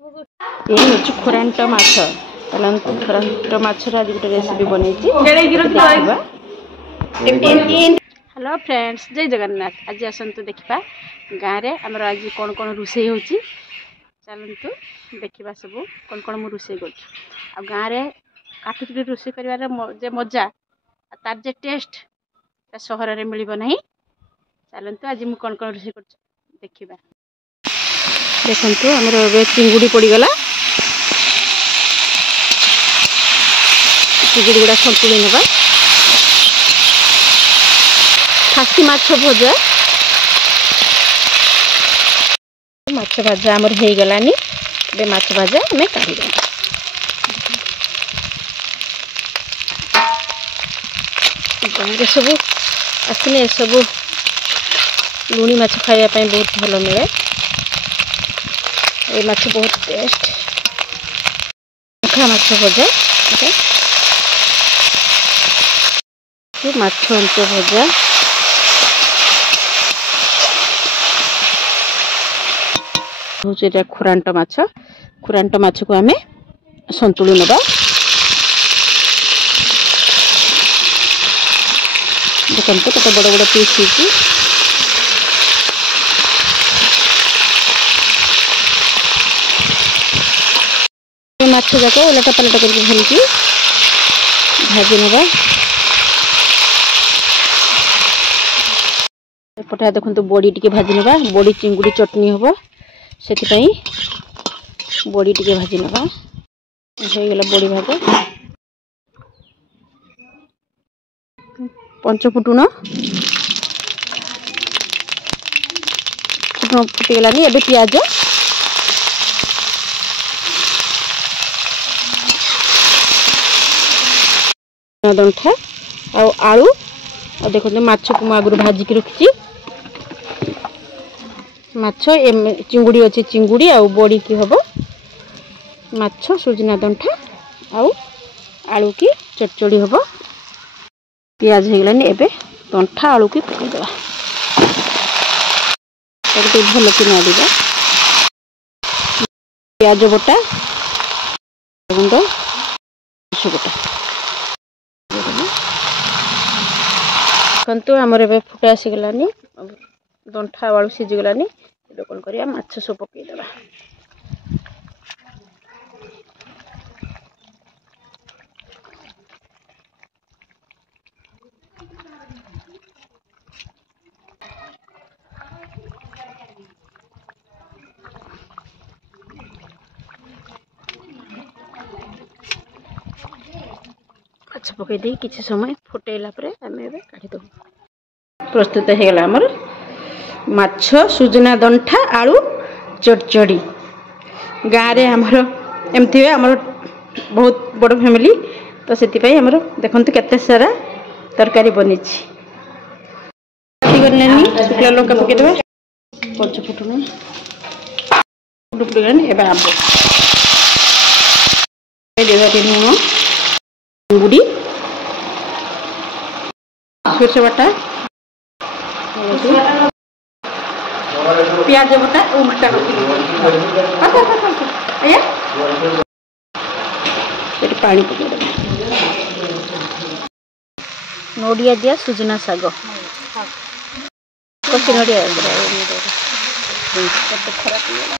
ये हूँ खोरांट माछ खोरांट माछर आज गोटे रेसिपी बन हेलो फ्रेंड्स जय जगन्नाथ। आज आसतु देखा गाँव में आमर आज कौन कौन रोषे हो चलतु देखा सब कौन कौन मुझे रोषे कर गाँव में काट चुली रोषे कर मजा तार जे टेस्ट सहर में मिल ना। चलतु आज मुझे कौन कौन रोषे कर देखा देखु आमर चिंगुड़ी पड़गला चिंगुड़ी गुड़ा संतुली नवा खासी माछ भजा माछ भाजा आमर हो गलानी बे माछ भाजा आम काढ़ी गाँव सब आसने सब लुणी माछ खावाई बहुत भल मिले। ये माछ बहुत टेस्ट माछ भजा माछ अंच भजा हूँ खोरांट माछ को आम संतुली नवा देखते कत बड़ बड़ पीस हो माछ जाक उलटा पलटा कर भलकी भाजी नवा एपटे देखो बड़ी टी भाजी नवा बड़ी चिंगुड़ी चटनी हम से बड़ी टी भाजी नवा हो बड़ी भाग पंचफुटुण फुटीगलानी एबे पियाज दंठा आलू देखते माछ को आगुरी भाजिकी रखी माछ चिंगुड़ी अच्छे चिंगुड़ी आ बड़ी की हम माछ सुजना दंठा आलू की चटचड़ी हम पियाज हो गलानी एबे दंठा आलू की पकईदे भल कि नाड़ा पियाज बटा गुंड गोटा देखु आमर ए फुटे आसीगलानी दंठा आलू सीझीगलानी कौन कर माछ सब पकईदे माछ पकईदे किसी समय फुटेला आम काढ़ीद प्रस्तुत होगला आमर माछ सुजना दंठा आलू चटचड़ी। गाँव में आमर एमती आमर बहुत बड़ फैमिली तो से देखते केते सारा तरकारी बनी शुक्ला लंका पकईदे पंचफुटुण एवं आंब लुण चिंगुड़ी सोरष बाटा पियाज बटा उल्टा पानी पकईदे नड़िया दिया सुजना शाग कच्ची नड़िया खराब